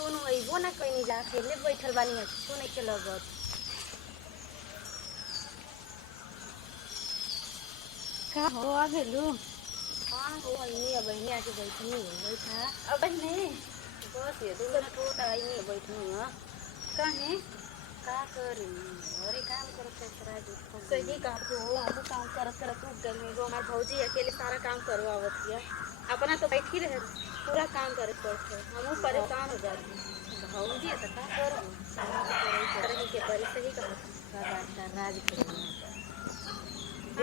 कोनो अइबो ना कइनी जा अकेले बैठल बानी अच्छो नहीं के लगत। का हो आ गेलू? हाँ हो अइनी अब अइनी आके बैठनी है बैठा। अब नहीं बस ये 2 मिनट होता अइनी बैठनी है। काहे? का करी अरे काम करत है राज सही काम को हो हम काम करत उठ गए में हमार भौजी अकेले सारा काम करवावत है। अपना तो बैठी रहे पूरा काम करे पड़ते हमहू परेशान हो जाती भौजी है तो का करब करे के परी सही राज राज करी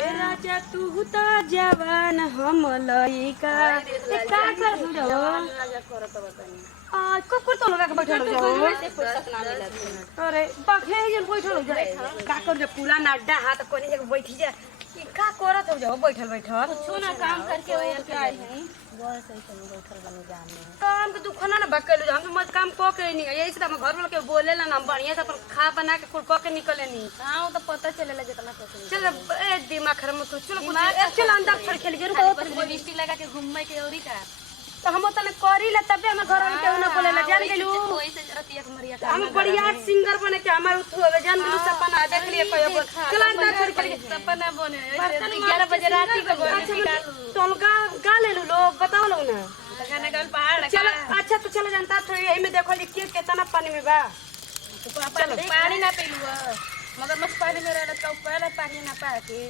ए राजा तू तो जवान हम लइका ए का कर हो राजा करत बतानी आ कुकुर तो लगा के बैठल हो से फुर्सत ना मिलत। अरे बखे ही बैठल हो जा का कर जो पूरा नाड्डा हाथ कोनी जगह बैठी जा ई का करत हो जा बैठल बैठल कुछ ना काम करके ओए के आई है बस ऐसे बैठल बनी जाने काम के दुख ना बकल हम मत काम क के नहीं यही से हम घर वाला के बोलेला ना बढ़िया से अपन खा बना के कुल क के निकले नहीं। हां वो तो पता चलेला जितना सोचनी चल ए दिमाग खराब मत चलो कुछ चल अंदर छोड़ खेल जरूर पर लिपस्टिक लगा के घूमने के औरी का तो हम तने करी ला तबे हम घर वाला के ना बोलेला जान गेलू कोई से रतिया के मरिया हम बढ़िया सिंगर बने के हमार उठो होवे जान गेलू सपना देख लिए कयो चल अंदर छोड़ खेल सपना बने बर्तन 11 बजे राती को तो गा ले लो लोग बताओ लो ना खाना का पहाड़ चलो अच्छा तो चलो जानता थोड़ी यही में देखो के कितना पानी में बा पानी ना पीलू मगर मत पानी में रहल का पहले पानी ना पाके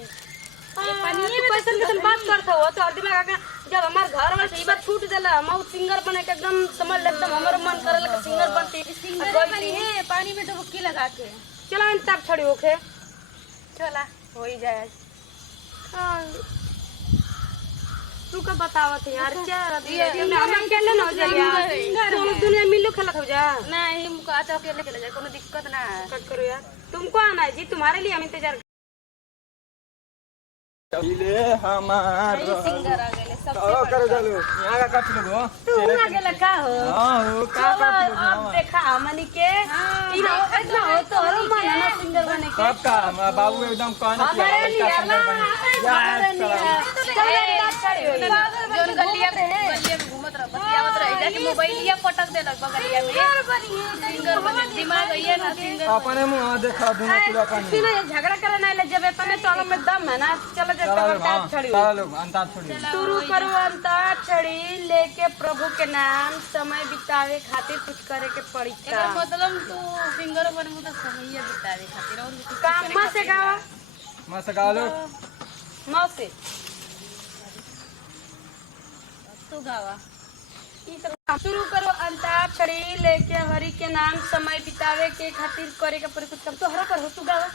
ये पानी में कैसन बात करत हो तो दिमाग आके जब हमार घर में से बात छूट जाला हम सिंगर बने के एकदम समझ ले एकदम हमर मन करल के सिंगर बनती सिंगर बनी है पानी में डुबकी लगा के चला इन तब छोड़ी ओके चला हो ही जाए। तू का बतावत यार क्या हम अकेले न हो जाइए तो दुनिया मिलो खेलत हो जा नहीं मुका तो अकेले के ले जाए कोनो दिक्कत ना है कट करो यार तुमको आना है जी तुम्हारे लिए हम इंतजार ले हमार सिंगर आ गए सब करो चलो यहां का काट लो तू ना गेला का हो हां हो का काट लो अब देखा हमनी के ई इतना हो तो हर मन ना सिंगर बने के कब का बाबू एकदम कान हमारे लिए हमारे लिए जोन गलिया में घूमत रह बतियावत रह जाके मोबाइलिया पटक देलक बगलिया में सिंगर बने दिमाग है ना सिंगर अपने मुंह देखा दोनों पूरा पानी सुनो ये झगड़ा करे ना ले जब अपने टोल में दम है ना चलो जब अंताक्षरी छड़ी चलो अंताक्षरी शुरू करो अंताक्षरी लेके प्रभु के नाम समय बितावे खातिर कुछ करे के पड़ी एकर मतलब तू सिंगर बने तो समय बितावे खातिर और काम में से गावा मस्त गा लो मौ से तू गावा शुरू करो अंताक्षरी लेके हरि के नाम समय बितावे के खातिर करे के पड़ी कुछ काम तो हरा कर हो तू गावा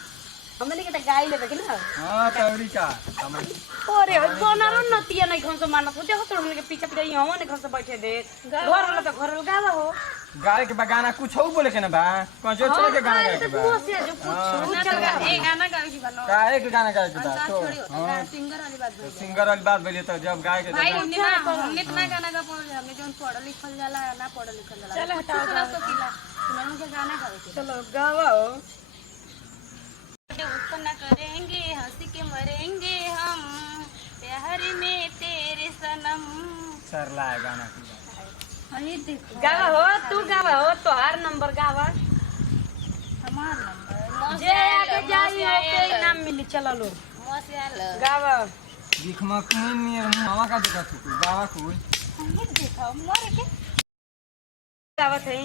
हमने के गाय लेबे के ना हां तौरी का समझ अरे हो दोनों नतिया नहीं खन से मानत हो देखो तो हमने के पीछे पीछे यहाँ ने खन से बैठे दे घर वाला तो घर वाला गावा हो गाय के बगाना कुछ हो बोले के ना बा कौन जो छोड़ के गाना गाए के बा जो कुछ चल ए गाना गावे की बनो का एक गाना गाए के बा तो सिंगर वाली बात बोल सिंगर वाली बात बोलिए तो जब गाय के भाई हमने इतना गाना का पढ़ हमने जोन पढ़ लिखल जाला ना पढ़ लिखल जाला चल हटाओ तो किला सुनाओ के गाना गावे के चलो गावा हो उसको न करेंगे हंसी के मरेंगे हम प्यार में तेरे सनम सरला है गाना की बात अरे देखो गावा हो तू गावा हो तो हर नंबर गावा हमार नंबर जे आगे जाई ओके नाम मिली चलो लो मोसियाल गावा दिखमा कुन में मामा का देखा तू बाबा कुल अरे देखो मोरे के गावत है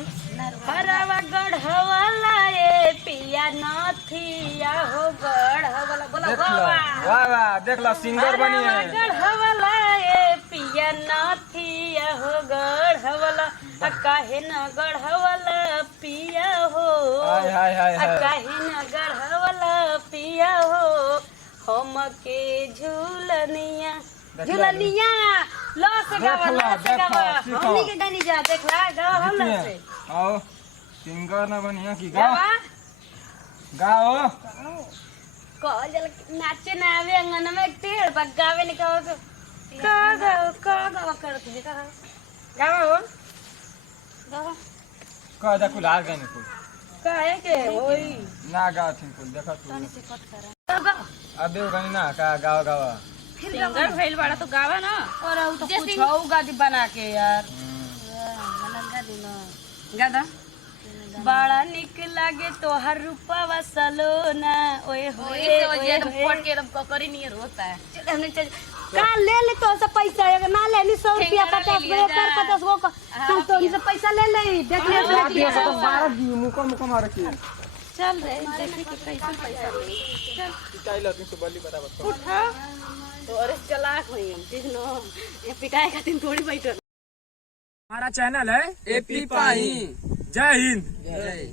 हरवा गढ़वाला ए पिया नथिया हो गढ़वाला बोला देख लो वाह वाह देख लो सिंगर बनी है गढ़वाला ए पिया नथिया हो गढ़वाला काहे न गढ़वाला पिया हो हाय हाय हाय हाय काहे न गढ़वाला पिया हो हम के झूलनिया झूलनिया लो से गावा लो से गावा हमनी के गानी जा देखला गावा हम लो से आओ सिंगर ना बनिया की गाओ गावा गाओ कहल जल नाचे ना आवे अंगन में टेढ़ बगावे नहीं कहो का गावा कर तुझे का गावा हो गावा का जा कुल आ गए कुल काहे के होई ना गा थिन कुल देखा तू तनी से कट करा अब देव गनी ना का गाओ गावा सिंगर भइल बड़ा तो गावा ना और उ तो कुछ हो गादी बना के यार मनंगा दिन गादा बड़ा निक लागे तोहर रूपवा सलोना ओए होए एकदम फोड़ के एकदम ककरी नहीं रोता है। का ले तो सब पैसा अगर ना ले 100 रुपया 50 गो 50 गो हम तो इनसे पैसा ले ले देख ले दिया तो 12 दी मुको मार के चल रे देखी कि कैसे पैसा ले चल पिटाई लो 300 बल्ली बराबर उठा तो अरे चलाक होई हम ठीक नो ये पिटाई खातिर थोड़ी बैठो। हमारा चैनल है एपी पाई। जय हिंद। जय